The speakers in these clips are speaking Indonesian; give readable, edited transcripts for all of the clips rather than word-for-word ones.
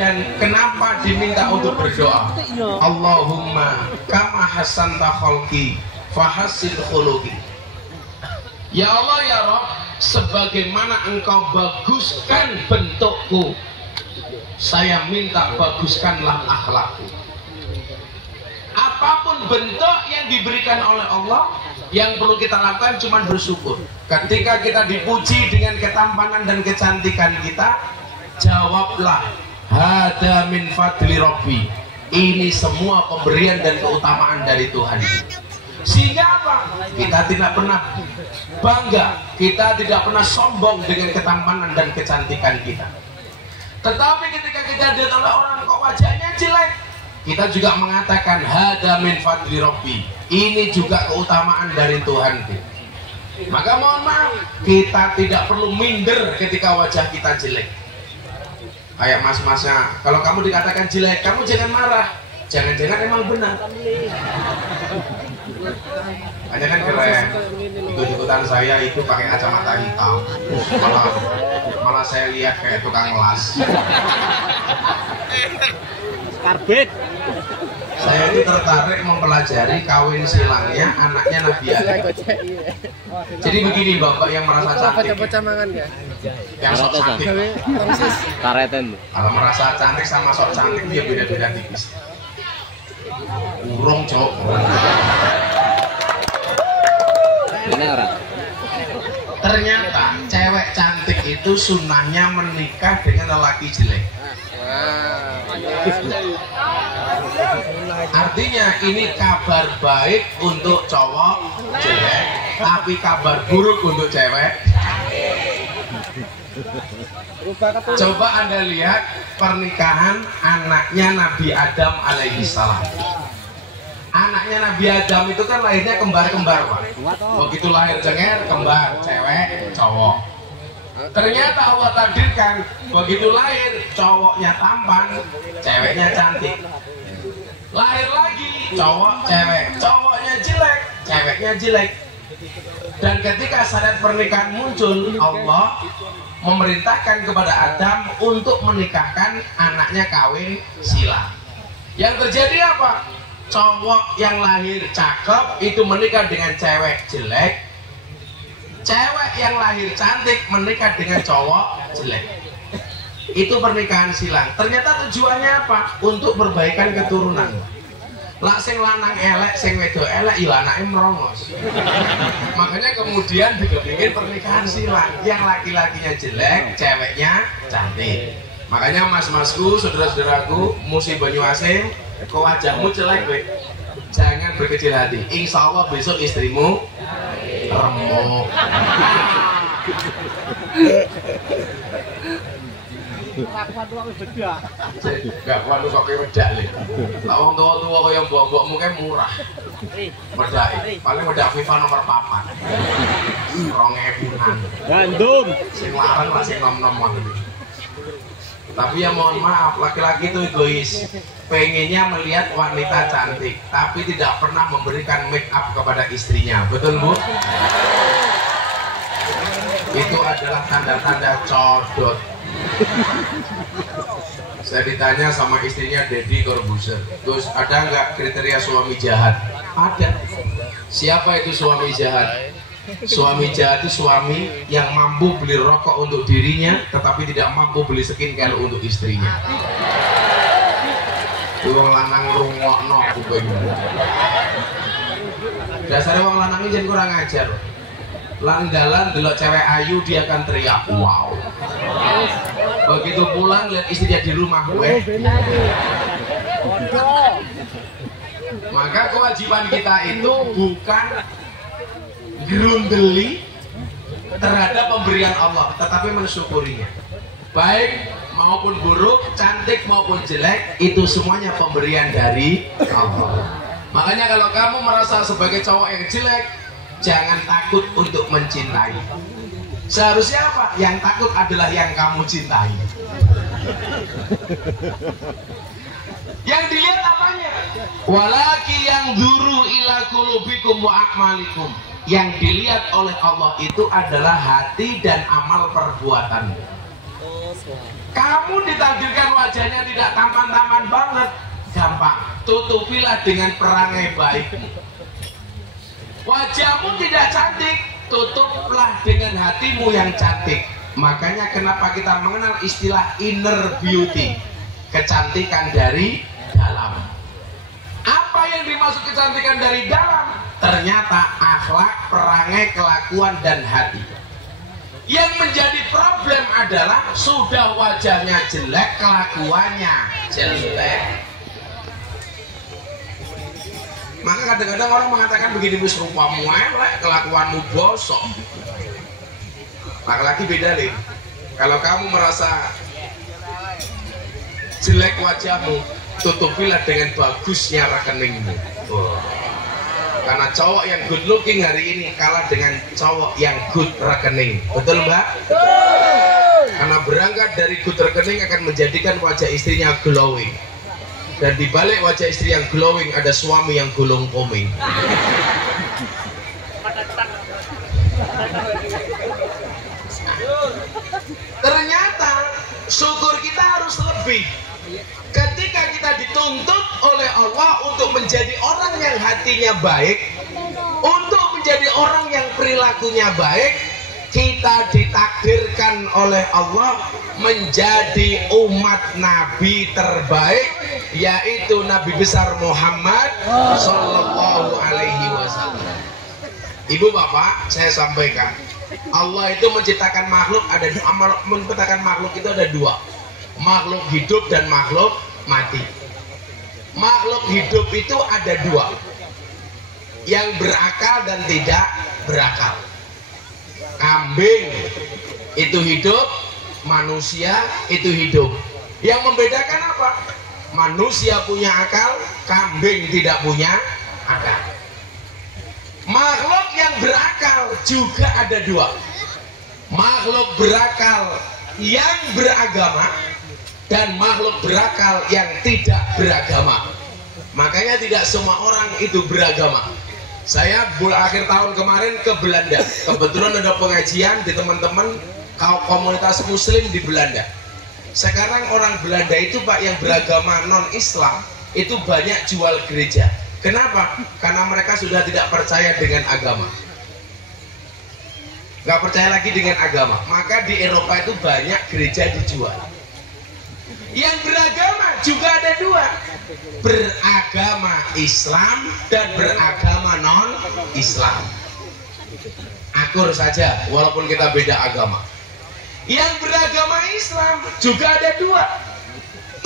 dan kenapa diminta untuk berdoa? Allahumma kama hasanta khalqi fahassin khuluqi. Ya Allah ya Rabb, sebagaimana engkau baguskan bentukku, saya minta baguskanlah akhlakku. Apapun bentuk yang diberikan oleh Allah, yang perlu kita lakukan cuma bersyukur. Ketika kita dipuji dengan ketampanan dan kecantikan kita, jawablah hada min fadli rabbi, ini semua pemberian dan keutamaan dari Tuhan. Sehingga apa? Kita tidak pernah bangga, kita tidak pernah sombong dengan ketampanan dan kecantikan kita. Tetapi ketika kita dilihat oleh orang kok wajahnya jelek, kita juga mengatakan hada min fadli rabbi, ini juga keutamaan dari Tuhanku. Maka mohon maaf, kita tidak perlu minder ketika wajah kita jelek. Kayak mas-masnya, kalau kamu dikatakan jelek, kamu jangan marah. Jangan-jangan emang benar. Hanya kan keren, ikut-ikutan saya itu pakai kacamata hitam, malah saya lihat kayak tukang las. Karbit. Saya itu tertarik mempelajari kawin silangnya anaknya Nabi Adam. Jadi begini bapak yang merasa cantik, yang sok cantik, Kareten. kalau merasa cantik sama sok cantik dia beda-beda tipis. Urung cok. Ini orang. Ternyata cewek cantik itu sunnahnya menikah dengan lelaki jelek. Artinya ini kabar baik untuk cowok jelek, tapi kabar buruk untuk cewek. Coba Anda lihat pernikahan anaknya Nabi Adam alaihi salam. Anaknya Nabi Adam itu kan lahirnya kembar-kembar, Pak. Begitu lahir cenger, kembar, cewek, cowok. Ternyata Allah takdirkan begitu lahir cowoknya tampan, ceweknya cantik. Lahir lagi cowok, cewek, cowoknya jelek, ceweknya jelek. Dan ketika syariat pernikahan muncul, Allah memerintahkan kepada Adam untuk menikahkan anaknya kawin silang. Yang terjadi apa? Cowok yang lahir cakep itu menikah dengan cewek jelek, cewek yang lahir cantik menikah dengan cowok jelek. Itu pernikahan silang. Ternyata tujuannya apa? Untuk perbaikan keturunan. Lah sing lanang elek, sing wedok elek, ya anake merongos. Makanya kemudian dibikin pernikahan silang, yang laki-lakinya jelek, ceweknya cantik. Makanya mas-masku, saudara-saudaraku, musi Banyuasin, kok wajahmu jelek, weh. Jangan berkecil hati. Insya Allah besok istrimu remuk. Gak kuat kok kayak wedak lho. Lah wong tua-tua kaya mbok-mbokmu kae murah. Medake. Paling wedak FIFA nomor 4. 2000-an. Gandum. Sing larang lah sing nom-nom ngono. Tapi ya mohon maaf, laki-laki itu egois. Pengennya melihat wanita cantik, tapi tidak pernah memberikan make up kepada istrinya. Betul, Bu? Itu adalah tanda-tanda codot. Saya ditanya sama istrinya Deddy Corbuzier, terus ada nggak kriteria suami jahat? Ada. Siapa itu suami jahat? Suami jahat itu suami yang mampu beli rokok untuk dirinya, tetapi tidak mampu beli skincare untuk istrinya. Wong lanang rungokno kuping. Dasarnya wong lanang ini kurang ajar. Landalan delok cewek ayu dia akan teriak wow. Begitu pulang lihat istrinya di rumah, weh. Maka kewajiban kita itu bukan gerundeli terhadap pemberian Allah, tetapi mensyukurinya. Baik maupun buruk, cantik maupun jelek, itu semuanya pemberian dari Allah. Makanya kalau kamu merasa sebagai cowok yang jelek, jangan takut untuk mencintai. Seharusnya apa? Yang takut adalah yang kamu cintai. Yang dilihat apanya? Walaki yang duru ila qulubikum wa a'malikum. Yang dilihat oleh Allah itu adalah hati dan amal perbuatan. Kamu ditakdirkan wajahnya tidak banget. Gampang, tutupilah dengan perangai baikmu. Wajahmu tidak cantik, tutuplah dengan hatimu yang cantik. Makanya kenapa kita mengenal istilah inner beauty, kecantikan dari dalam. Apa yang dimaksud kecantikan dari dalam? Ternyata akhlak, perangai, kelakuan, dan hati. Yang menjadi problem adalah sudah wajahnya jelek, kelakuannya jelek. Maka kadang-kadang orang mengatakan begini, wis rupamu elek, kelakuanmu bosok. Laki-laki beda nih. Kalau kamu merasa jelek wajahmu, tutupilah dengan bagusnya rekeningmu. Karena cowok yang good looking hari ini kalah dengan cowok yang good rekening. Betul mbak? Karena berangkat dari good rekening akan menjadikan wajah istrinya glowing. Dan di balik wajah istri yang glowing ada suami yang gulung koming. Ternyata syukur kita harus lebih. Ketika kita dituntut oleh Allah untuk menjadi orang yang hatinya baik, untuk menjadi orang yang perilakunya baik, kita ditakdirkan oleh Allah menjadi umat Nabi terbaik, yaitu Nabi besar Muhammad Sallallahu Alaihi Wasallam. Ibu bapak, saya sampaikan, Allah itu menciptakan makhluk itu ada dua, makhluk hidup dan makhluk mati. Makhluk hidup itu ada dua, yang berakal dan tidak berakal. Kambing itu hidup, manusia itu hidup. Yang membedakan apa? Manusia punya akal, kambing tidak punya akal. Makhluk yang berakal juga ada dua, makhluk berakal yang beragama dan makhluk berakal yang tidak beragama. Makanya tidak semua orang itu beragama. Saya akhir tahun kemarin ke Belanda, kebetulan ada pengajian di teman-teman komunitas muslim di Belanda. Sekarang orang Belanda itu pak yang beragama non-Islam itu banyak jual gereja. Kenapa? Karena mereka sudah tidak percaya dengan agama, nggak percaya lagi dengan agama. Maka di Eropa itu banyak gereja dijual. Yang beragama juga ada dua, beragama Islam dan beragama non-Islam. Akur saja walaupun kita beda agama. Yang beragama Islam juga ada dua,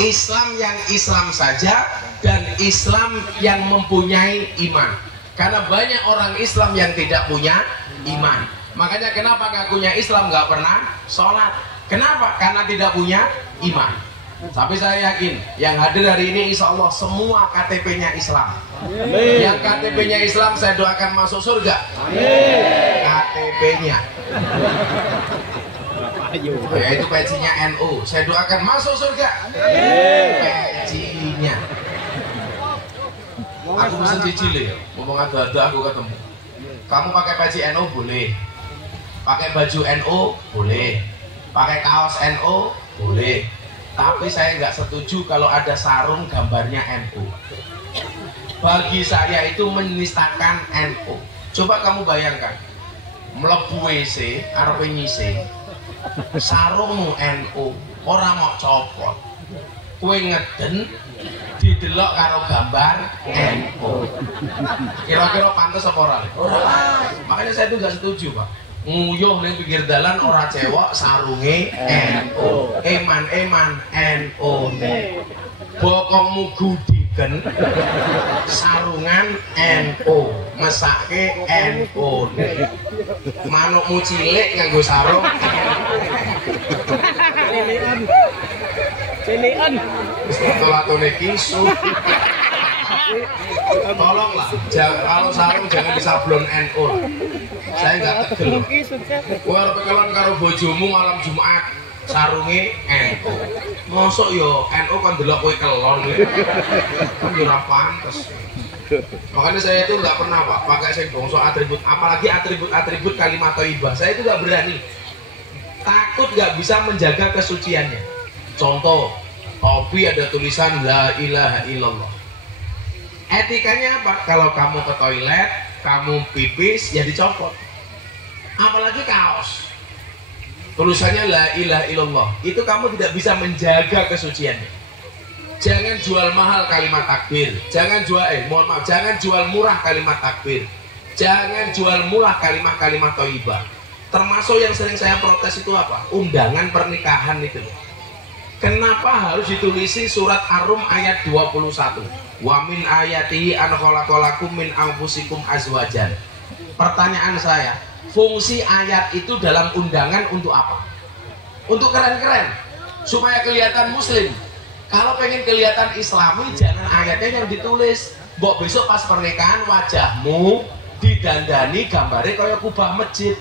Islam yang Islam saja dan Islam yang mempunyai iman. Karena banyak orang Islam yang tidak punya iman. Makanya kenapa ngakunya Islam nggak pernah sholat? Kenapa? Karena tidak punya iman. Tapi saya yakin yang hadir hari ini insya Allah semua KTP-nya Islam. Amin. Yang KTP-nya Islam saya doakan masuk surga. Amin. KTP-nya yaitu pecinya NU, saya doakan masuk surga. Pecinya aku pesen cicil, ngomong ada aku ketemu. Kamu pakai peci NU boleh, pakai baju NU boleh, pakai kaos NU boleh. Tapi saya nggak setuju kalau ada sarung gambarnya NU. Bagi saya itu menistakan NU. Coba kamu bayangkan, mlebu WC arep nyise, sarungmu NU, orang mau copot, kue ngeden didelok karo gambar NU. Kira-kira pantas apa ora? Makanya saya itu nggak setuju pak. Nguyuh ning pinggir dalan ora cewek sarunge NU. Eman NU. Bokongmu gudigen sarungan NU. Mesake NU. Manukmu cilik nganggo sarung. Cilian. Setelatune kisu. Tolonglah, kalau sarung jangan disablon NU. Saya nggak tegel. Kowe arep kelon karo bojomu malam Jumat sarunge NU. Mosok yo NU kan delok kowe kelon. Kan ora pantes. Makanya saya itu nggak pernah pak pakai sing bangsa atribut, apalagi atribut kalimat thayyibah. Saya itu nggak berani. Takut nggak bisa menjaga kesuciannya. Contoh, topi ada tulisan la ilaha illallah. Etikanya apa? Kalau kamu ke toilet, kamu pipis, ya dicopot. Apalagi kaos tulisannya la ilaha illallah, itu kamu tidak bisa menjaga kesuciannya. Jangan jual mahal kalimat takbir, jangan jual jangan jual murah kalimat takbir, jangan jual murah kalimat-kalimat thayyibah. Termasuk yang sering saya protes itu apa? Undangan pernikahan itu. Kenapa harus ditulisi surat Ar-Rum ayat 21? Wa min ayatihi an khalaqalakum min anfusikum azwajan. Pertanyaan saya, fungsi ayat itu dalam undangan untuk apa? Untuk keren-keren, supaya kelihatan muslim. Kalau pengen kelihatan islami, jangan ayatnya yang ditulis. Mbok besok pas pernikahan wajahmu didandani gambare kaya kubah masjid.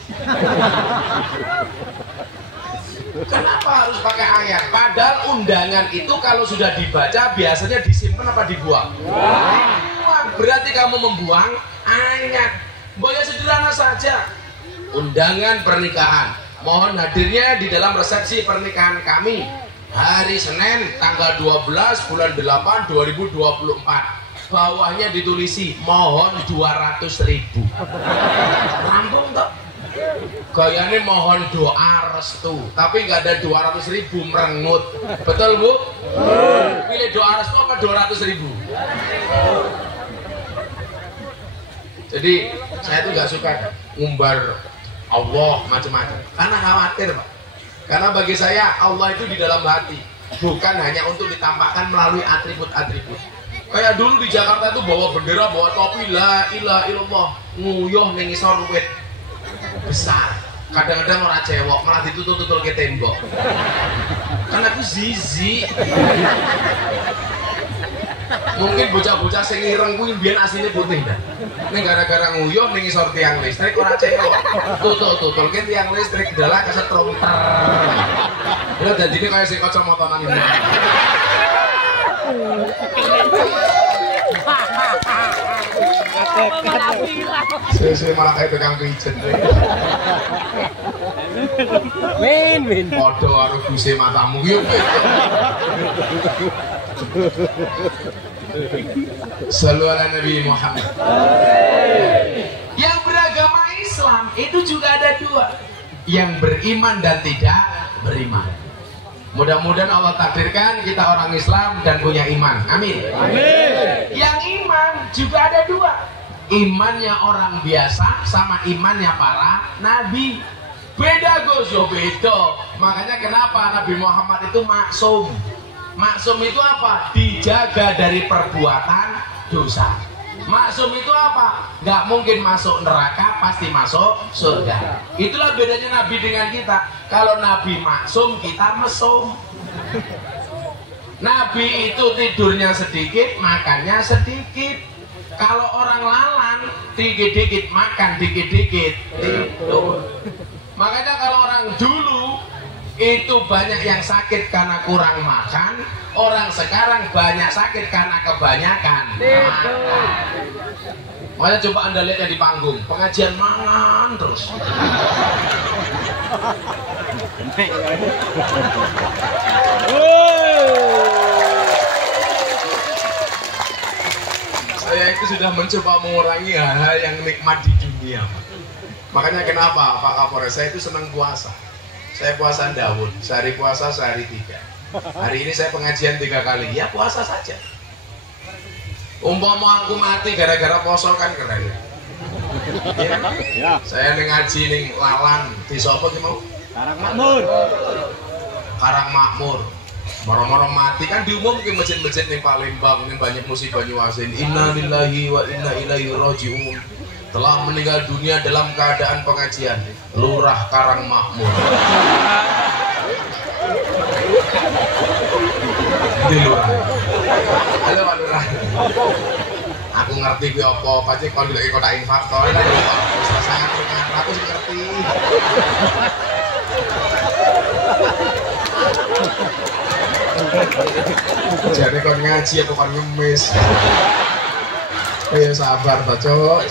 Kenapa harus pakai ayat? Padahal undangan itu kalau sudah dibaca biasanya disimpan apa dibuang? Dibuang. Berarti kamu membuang ayat. Boya sederhana saja. Undangan pernikahan. Mohon hadirnya di dalam resepsi pernikahan kami hari Senin tanggal 12 bulan 8 2024. Bawahnya ditulisi mohon 200.000. Rampung toh? Gayanya mohon doa restu, tapi nggak ada 200.000 merengut. Betul Bu? Pilih doa restu apa 200.000? Jadi saya tuh nggak suka ngumbar Allah macam-macam, karena khawatir Pak. Karena bagi saya Allah itu di dalam hati, bukan hanya untuk ditampakkan melalui atribut-atribut. Kayak dulu di Jakarta itu bawa bendera, bawa topi la ilaha illallah, nguyuh ning isor wit besar. Kadang-kadang orang cewek malah ditutul-tutul ke tembok. Karena aku zizi. Mungkin bocah-bocah sing ireng kuwi mbiyen asline putih dah. Ning gara-gara nguyuh ning isor tiang listrik ora cewek. Tutul-tutul ke tiang listrik dalah kesetrum ter. Lha dadine kaya sing kacamatanan ini. Saya malah kayak tukang pijet. Min. Podo karo buse matamu yuk. Shallu ala Nabi Muhammad. Yang beragama Islam itu juga ada dua, yang beriman dan tidak beriman. Mudah-mudahan Allah takdirkan kita orang Islam dan punya iman. Amin. Amin. Yang iman juga ada dua, imannya orang biasa sama imannya para nabi. Beda Gus, yo beda. Makanya kenapa Nabi Muhammad itu maksum. Maksum itu apa? Dijaga dari perbuatan dosa. Maksum itu apa? Gak mungkin masuk neraka, pasti masuk surga. Itulah bedanya Nabi dengan kita. Kalau Nabi maksum, kita mesum. Nabi itu tidurnya sedikit, makannya sedikit. Kalau orang lalan, dikit-dikit makan, dikit-dikit tidur. Makanya kalau orang dulu itu banyak yang sakit karena kurang makan, orang sekarang banyak sakit karena kebanyakan makan. Makanya coba Anda lihat di panggung, pengajian mangan terus. Saya itu sudah mencoba mengurangi hal-hal yang nikmat di dunia. Makanya kenapa Pak Kapolres, saya itu senang puasa. Saya puasa Daud, sehari puasa sehari 3. Hari ini saya pengajian 3 kali, ya puasa saja. Umpama aku mati gara-gara poso kan keren. Ya. Saya ngaji ning lalan di sopo ki mau? Karang Makmur. Karang Makmur. Moro-moro mati kan diumum ke masjid-masjid ning Palembang, ning banyak musibah Banyuasin. Inna lillahi wa inna ilaihi rajiun. Telah meninggal dunia dalam keadaan pengajian Lurah Karang Makmur. Di Lurah. Halo Pak Lurah. Aku ngerti gue apa sih kalau di kota infaktor kan sangat ringan. Aku sih ngerti. Jadi kon ngaji apa kon ngemis? Ayo sabar Pak Cok.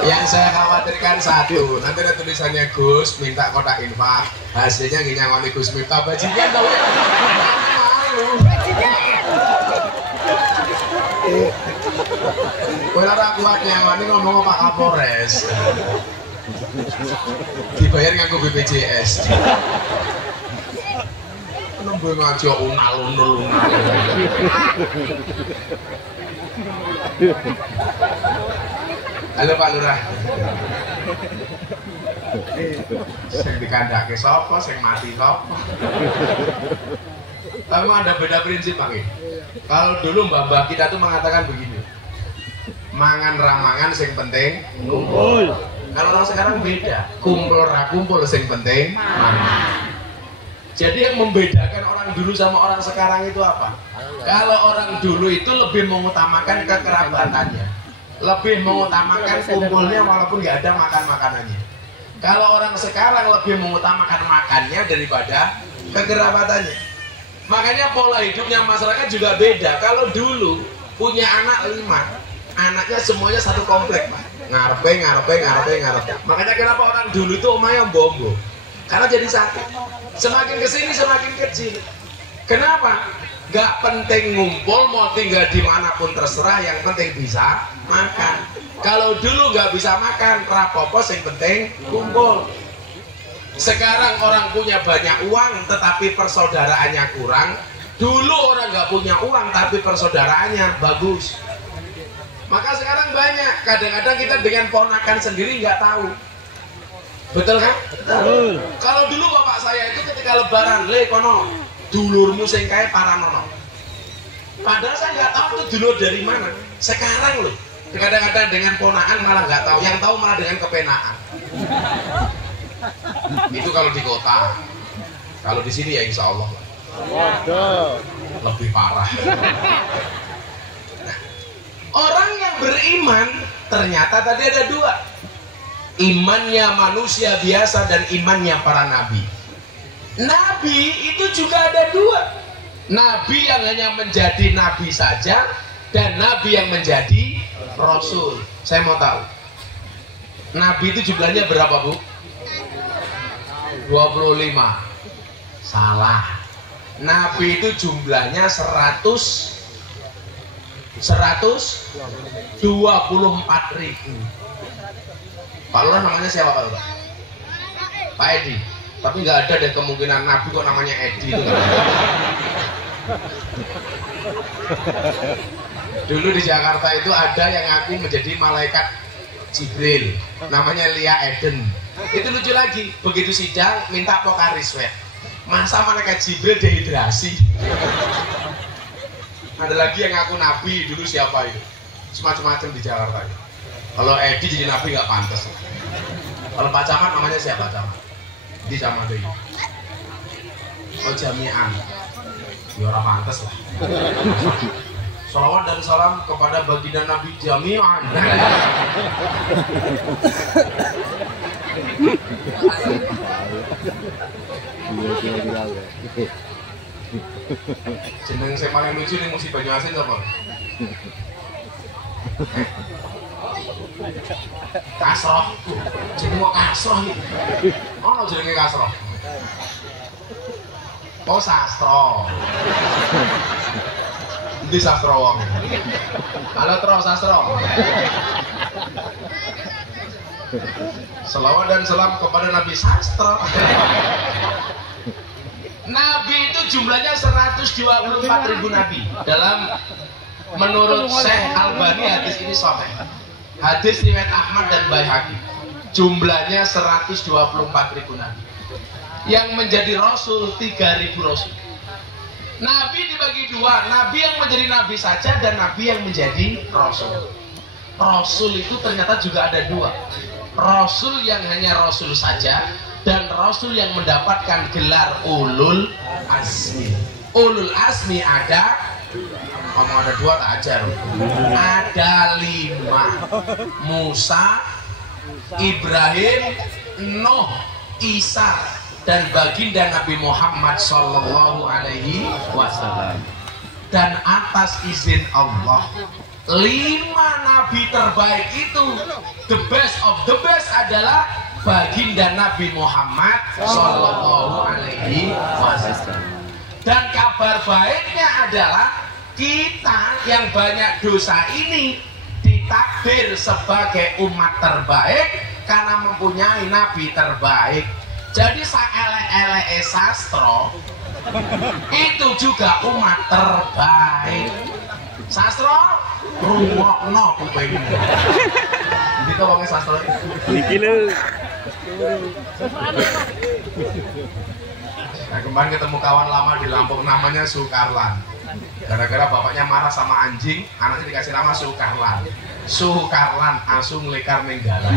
Yang saya khawatir khawatirkan satu, nanti ada tulisannya Gus minta kotak infak, hasilnya nggak nyangoni Gus minta bajingan tau ya. Malu. Kowe ora kuat nyangoni ngomong Pak Kapolres. Dibayar nganggo BPJS. Nembung ngaji unal-unul. Halo Pak Lurah. Sing dikandake sapa, sing mati sapa? Tapi ada beda prinsip Pak. Kalau dulu mbah-mbah kita tuh mengatakan begini. Mangan ramangan sing penting kumpul. Kalau orang sekarang beda. Kumpul ra kumpul sing penting mangan. Jadi yang membedakan orang dulu sama orang sekarang itu apa? Kalau orang dulu itu lebih mengutamakan kekerabatannya, lebih mengutamakan kumpulnya walaupun nggak ada makan-makanannya. Kalau orang sekarang lebih mengutamakan makannya daripada kekerabatannya. Makanya pola hidupnya masyarakat juga beda. Kalau dulu punya anak 5, anaknya semuanya satu komplek, Pak. Ngarepe. Makanya kenapa orang dulu itu omahnya bombo? Karena jadi sakit. Semakin kesini semakin kecil. Kenapa? Gak penting ngumpul, mau tinggal dimanapun terserah, yang penting bisa makan. Kalau dulu gak bisa makan, rapopo, yang penting kumpul. Sekarang orang punya banyak uang, tetapi persaudaraannya kurang. Dulu orang gak punya uang, tapi persaudaraannya bagus. Maka sekarang banyak. Kadang-kadang kita dengan ponakan sendiri nggak tahu. Betul kan? Betul. Kalau dulu bapak saya itu ketika lebaran, le kono dulurmu sing kae paranono. Padahal saya nggak tahu tuh dulur dari mana. Sekarang loh, kadang-kadang dengan ponakan malah nggak tahu. Yang tahu malah dengan kepenaan. Itu kalau di kota. Kalau di sini ya insya Allah. Waduh. Lebih parah. Orang yang beriman ternyata tadi ada 2. Imannya manusia biasa dan imannya para nabi. Nabi itu juga ada 2. Nabi yang hanya menjadi nabi saja dan nabi yang menjadi rasul. Saya mau tahu. Nabi itu jumlahnya berapa, Bu? 25. Salah. Nabi itu jumlahnya 124.000. Pak Lurah namanya siapa Pak Lurah? Pak Edi. Tapi nggak ada deh kemungkinan Nabi kok namanya Edi itu. Dulu di Jakarta itu ada yang ngaku menjadi malaikat Jibril, namanya Lia Eden. Itu lucu lagi, begitu sidang minta Pokari Sweat. Masa malaikat Jibril dehidrasi? Ada lagi yang ngaku nabi dulu siapa itu? Semacam-macam di Jakarta itu. Kalau Edi jadi nabi nggak pantas. Kalau Pak Camat namanya siapa Camat? Di Camat itu. Oh Jami'an. Ya orang pantas lah. Salawat dan salam kepada baginda Nabi Jami'an. Jeneng saya paling lucu nih musik Banyuasin apa? Kasroh. Jeneng mau kasroh nih. Oh no jenengnya kasroh. Oh sastro. Di sastro wong. Halo tro sastro. Salawat dan salam kepada Nabi Sastro. Nabi itu jumlahnya 124.000 nabi. Dalam menurut Syekh Albani hadis ini sahih. Hadis riwayat Ahmad dan Baihaqi. Jumlahnya 124.000 nabi. Yang menjadi rasul 3.000 rasul. Nabi dibagi 2, nabi yang menjadi nabi saja dan nabi yang menjadi rasul. Rasul itu ternyata juga ada 2. Rasul yang hanya rasul saja dan rasul yang mendapatkan gelar ulul azmi. Ulul azmi ada, ngomong ada 2 tak ajar. Ada 5. Musa, Ibrahim, Nuh, Isa dan baginda Nabi Muhammad sallallahu alaihi wasallam. Dan atas izin Allah 5 nabi terbaik itu, the best of the best adalah baginda Nabi Muhammad Sallallahu Alaihi Wasallam. Dan kabar baiknya adalah kita yang banyak dosa ini ditakdir sebagai umat terbaik karena mempunyai nabi terbaik. Jadi saelek-elek sastro itu juga umat terbaik. Sastro rungokno kuping. Ndi to wong sastro iki lho. Nah, kemarin ketemu kawan lama di Lampung namanya Sukarlan. Gara-gara bapaknya marah sama anjing, anaknya dikasih nama Sukarlan. Sukarlan asu ngelekar ninggalan.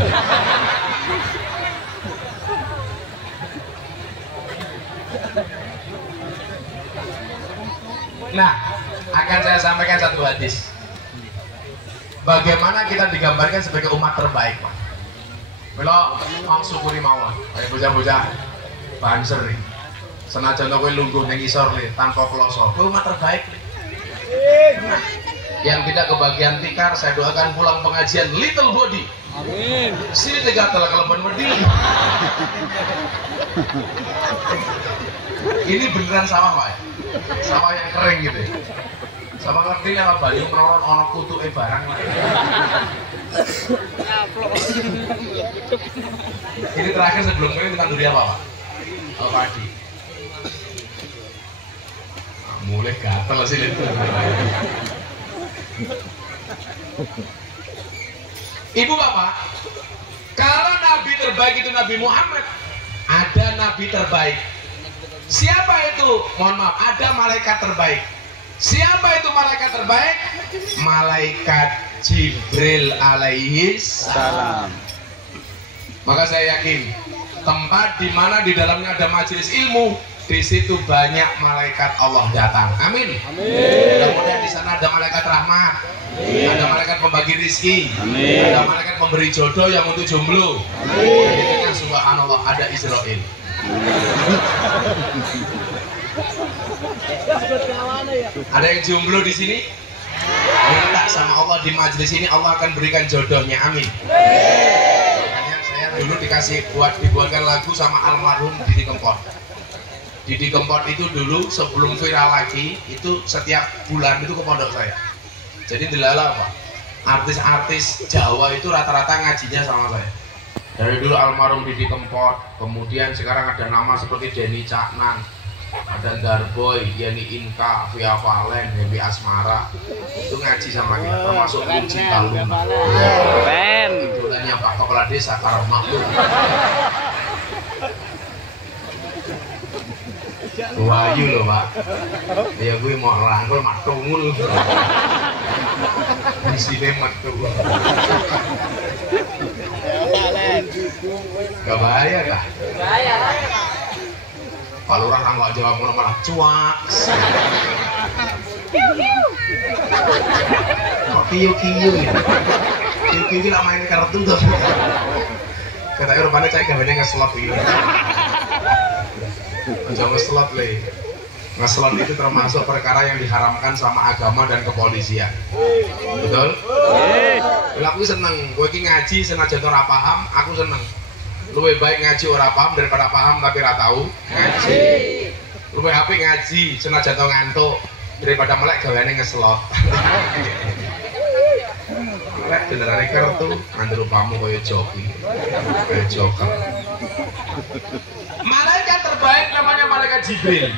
Nah, akan saya sampaikan satu hadis. Bagaimana kita digambarkan sebagai umat terbaik, Pak? Melo wong syukuri mawon. Kayak bocah-bocah banser iki. Senajan kowe lungguh ning isor le tanpa kloso, kowe umat terbaik. Nah, yang tidak kebagian tikar, saya doakan pulang pengajian little body. Amin. Sini tiga telah kelebihan wedi. Ini beneran sawah, Pak. Sawah yang kering gitu. Sama ngerti apa Bayu meroron ono kutuke barang lah. Ini terakhir sebelum ini kita duri apa, Pak? Oh, padi. Nah, mulai gatel sih itu. Ibu bapak, kalau nabi terbaik itu Nabi Muhammad, ada nabi terbaik. Siapa itu? Mohon maaf, ada malaikat terbaik. Siapa itu malaikat terbaik? Malaikat Jibril alaihi salam. Maka saya yakin tempat di mana di dalamnya ada majelis ilmu, di situ banyak malaikat Allah datang. Amin. Kemudian di sana ada malaikat rahmat, ada malaikat pembagi rizki, ada malaikat pemberi jodoh yang untuk jomblo. Dan di tengah subhanallah ada Israel. Ada yang jomblo di sini? Minta sama Allah di majelis ini, Allah akan berikan jodohnya. Amin. Makanya saya dulu dibuatkan lagu sama almarhum Didi Kempot. Didi Kempot itu dulu sebelum viral lagi, itu setiap bulan itu ke pondok saya. Jadi delala Pak, artis-artis Jawa itu rata-rata ngajinya sama saya. Dari dulu almarhum Didi Kempot, kemudian sekarang ada nama seperti Denny Caknan, ada Darboy, Yani Inka, Via Valen, Hebi Asmara, itu ngaji sama kita, termasuk Kunci Talun. Idolanya Pak Kepala Desa Karang Makmur. Wahyu loh Pak, ya gue mau rangkul matungul, di sini matung. Gak bahaya kah? Bahaya. Kalau orang nggak jawab malah cuak. Kok kiyu-kiyu gitu? Kiyu-kiyu lah main kartu tuh. Kata Eropanya cai gambarnya ngeslot gitu. Jangan ngeslot le. Ngeslot itu termasuk perkara yang diharamkan sama agama dan kepolisian. Betul? Aku seneng. Gue ngaji senajan ora paham, aku seneng. Lebih baik ngaji ora paham daripada paham tapi ora tahu ngaji. Lebih apik ngaji senajan tau ngantuk daripada melek gaweane ngeslot. Melek benerane kartu ngandel upamu kaya joki. Kaya joker. Malaikat terbaik namanya malaikat Jibril.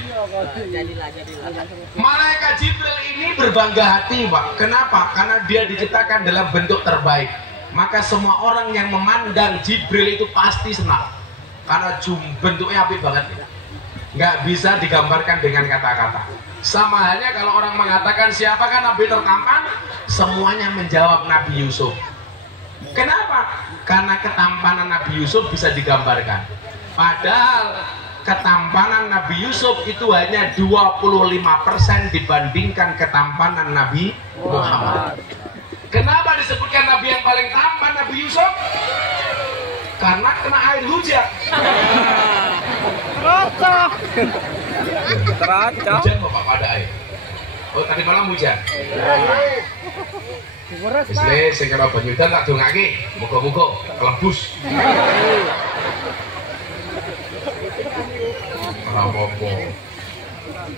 Malaikat Jibril ini berbangga hati, Pak. Kenapa? Karena dia diciptakan dalam bentuk terbaik. Maka semua orang yang memandang Jibril itu pasti senang karena bentuknya apik banget, nggak bisa digambarkan dengan kata-kata. Sama halnya kalau orang mengatakan siapakah Nabi tertampan, semuanya menjawab Nabi Yusuf. Kenapa? Karena ketampanan Nabi Yusuf bisa digambarkan, padahal ketampanan Nabi Yusuf itu hanya 25% dibandingkan ketampanan Nabi Muhammad. Kenapa disebutkan Nabi yang paling tampan Nabi Yusuf? Karena kena air hujan. Teracak. Hujan bapak pada air. Oh tadi malam hujan. Wis le sing kena banyu udan tak dongake. Muga-muga kelebus. Apa-apa.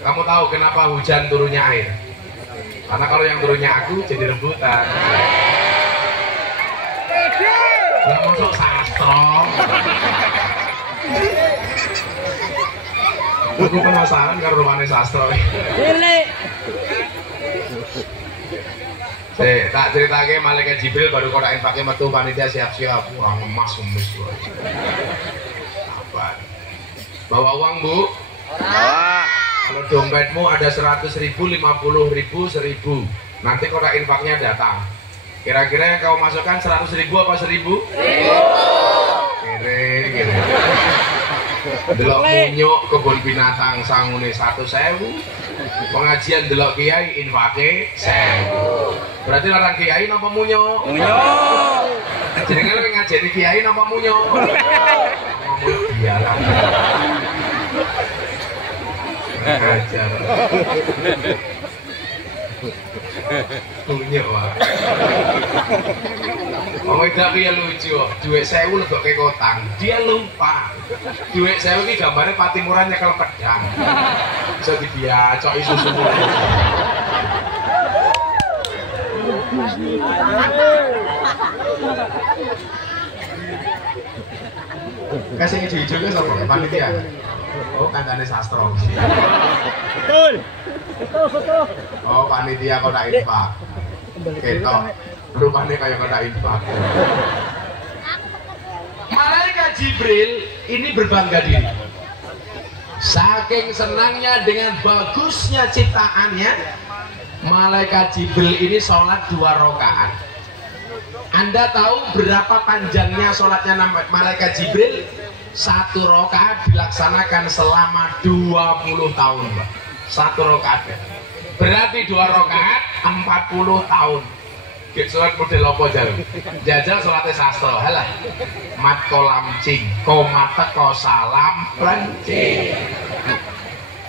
Kamu tahu kenapa hujan turunnya air? Karena kalau yang turunnya aku jadi rebutan. Lah masuk sastra. Aku penasaran karo rumane sastra. Tak ceritake malaikat Jibril baru kodakin pakai metu panitia siap-siap. Wah, emas emas. Apa? Bawa uang, Bu? Bawa. Kalau dompetmu ada 100.000, 50.000, 1.000. Nanti kodak infaknya datang. Kira-kira yang kau masukkan 100.000 apa 1.000? 1.000. Kira. Delok munyuk kebun binatang sangune 1.000. Pengajian delok kiai infake 1.000. Berarti larang kiai napa munyuk? Munyuk. Jenengan ngajeni kiai napa munyuk? Munyuk biaran. Ajar. Munyuk wae. Wong wedok piye lucu kok. Dhuwit 1.000 lebokke kotang. Dia lupa. Dhuwit 1.000 iki gambare Patimuran nyekel pedang. Iso dibiacoki susu. Kasih hijau-hijau ke sama panitia. Oh, kancane sastra. Betul. Betul. Oh, panitia kodak infak. Ketok. Rupane kaya kodak infak. Malaikat Jibril ini berbangga diri. Saking senangnya dengan bagusnya ciptaannya, Malaikat Jibril ini sholat 2 rakaat. Anda tahu berapa panjangnya sholatnya Malaikat Jibril? 1 rakaat dilaksanakan selama 20 tahun, Pak. 1 rakaat. Berarti 2 rakaat 40 tahun. Gek sholat model apa jarum? Jajal sholatnya sastra. Halah. Mat kolamcing, komat teko salam plencing.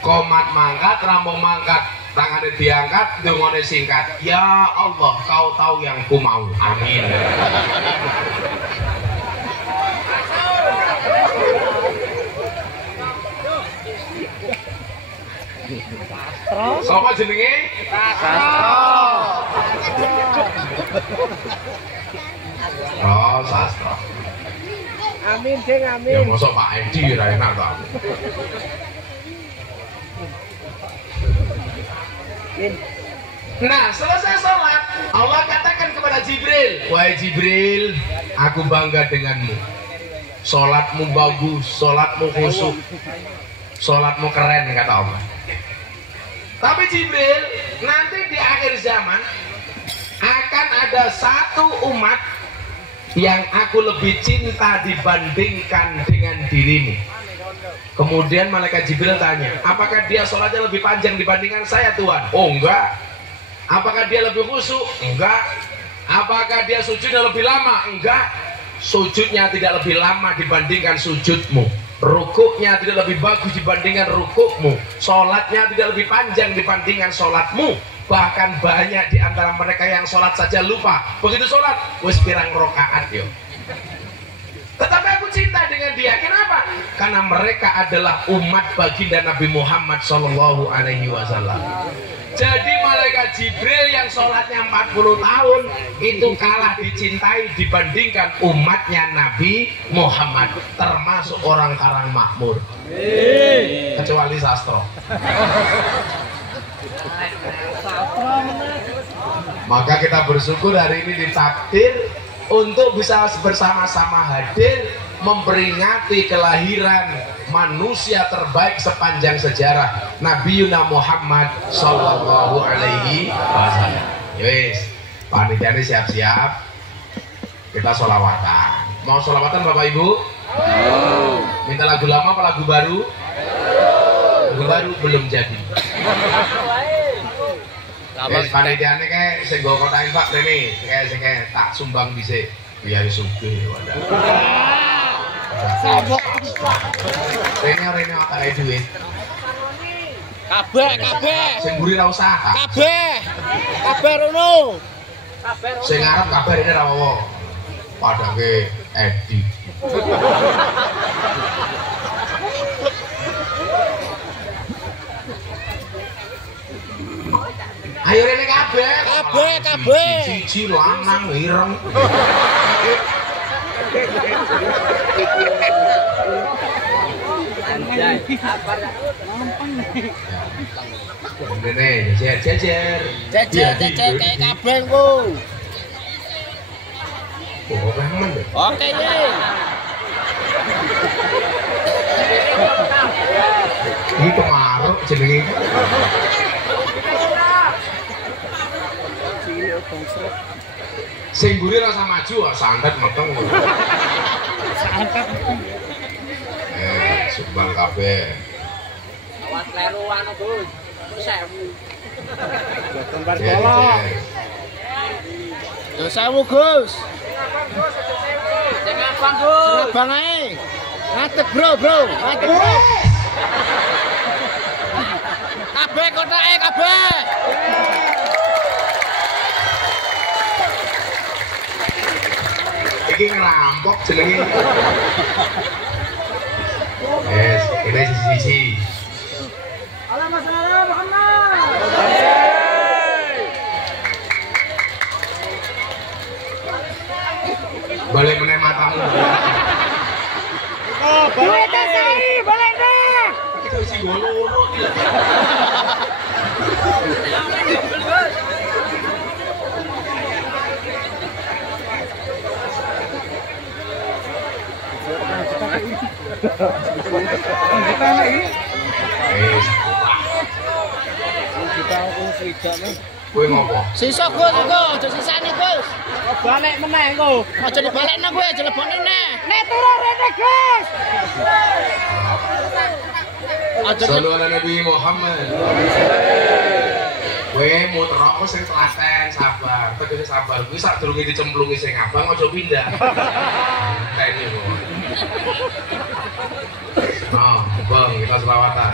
Komat mangkat, rambung mangkat, tangannya diangkat, dungone singkat. Ya Allah, kau tahu yang ku mau. Amin. Sapa jenenge? Sastra. Oh, sastra. Amin, Ding, amin. Ya mosok Pak Edi ra enak to. Nah, selesai sholat, Allah katakan kepada Jibril, wahai Jibril, aku bangga denganmu. Sholatmu bagus, sholatmu khusyuk, sholatmu keren, kata Allah. Tapi Jibril, nanti di akhir zaman akan ada satu umat yang aku lebih cinta dibandingkan dengan dirimu. Kemudian malaikat Jibril tanya, apakah dia sholatnya lebih panjang dibandingkan saya, Tuhan? Oh enggak. Apakah dia lebih khusyuk? Enggak. Apakah dia sujudnya lebih lama? Enggak. Sujudnya tidak lebih lama dibandingkan sujudmu. Rukuknya tidak lebih bagus dibandingkan rukukmu. Sholatnya tidak lebih panjang dibandingkan sholatmu. Bahkan banyak di antara mereka yang sholat saja lupa. Begitu sholat, wis pirang rakaat yo. Tetapi aku cinta dengan dia. Kenapa? Karena mereka adalah umat baginda Nabi Muhammad Sallallahu Alaihi Wasallam. Jadi malaikat Jibril yang sholatnya 40 tahun itu kalah dicintai dibandingkan umatnya Nabi Muhammad, termasuk orang Karang Makmur, kecuali sastra. Maka kita bersyukur hari ini ditakdir untuk bisa bersama-sama hadir memperingati kelahiran manusia terbaik sepanjang sejarah, Nabi Yuna Muhammad Sallallahu Alaihi Wasallam. Yes, panitia ini siap-siap, kita sholawatan. Mau sholawatan Bapak Ibu? Minta lagu lama apa lagu baru? Lagu baru belum jadi. Yes, panitia ini kayak senggo kota infak ini, kayak tak sumbang bisa biar sugih. Sabok. Rene otak duit. Kabeh. Sing mburi ra usah. Kabeh rono. Sing ngarep kabar ini ra apa. Padake Edi. Ayo rene kabeh. Kabeh. Siji lanang ireng. Rene jejer. Jejer kayak kabeh ku. Oh, memang deh. Oke ye. Ini kemaruk jenenge. Sing mburi rasa maju santet meteng. Sumbang kabeh. Awas kleru anu Gus. 1000. Gambar kolok. Yo 1000 Gus. Sing abang Gus. Abang ae. Ngadeg bro. Ngadeg bro. Kabeh kotake kabeh. Iki ngerampok jenenge. Yes, ini sisi. Allahumma Muhammad. Balik meneh matamu. Oh, balik deh. Balik deh. Itu sing loro iki. Kowe ngopo? Sisa Gus iku, aja sisane Gus. Balik meneh engko. Aja dibalekno kowe, aja lebone neh. Nek turu rene Gus. Aja Sallu ala Nabi Muhammad. Kowe muter apa sing telaten sabar, tegese sabar. Kuwi sadurunge dicemplungi sing abang aja pindah. Teni kok. Oh, bang, kita selawatan.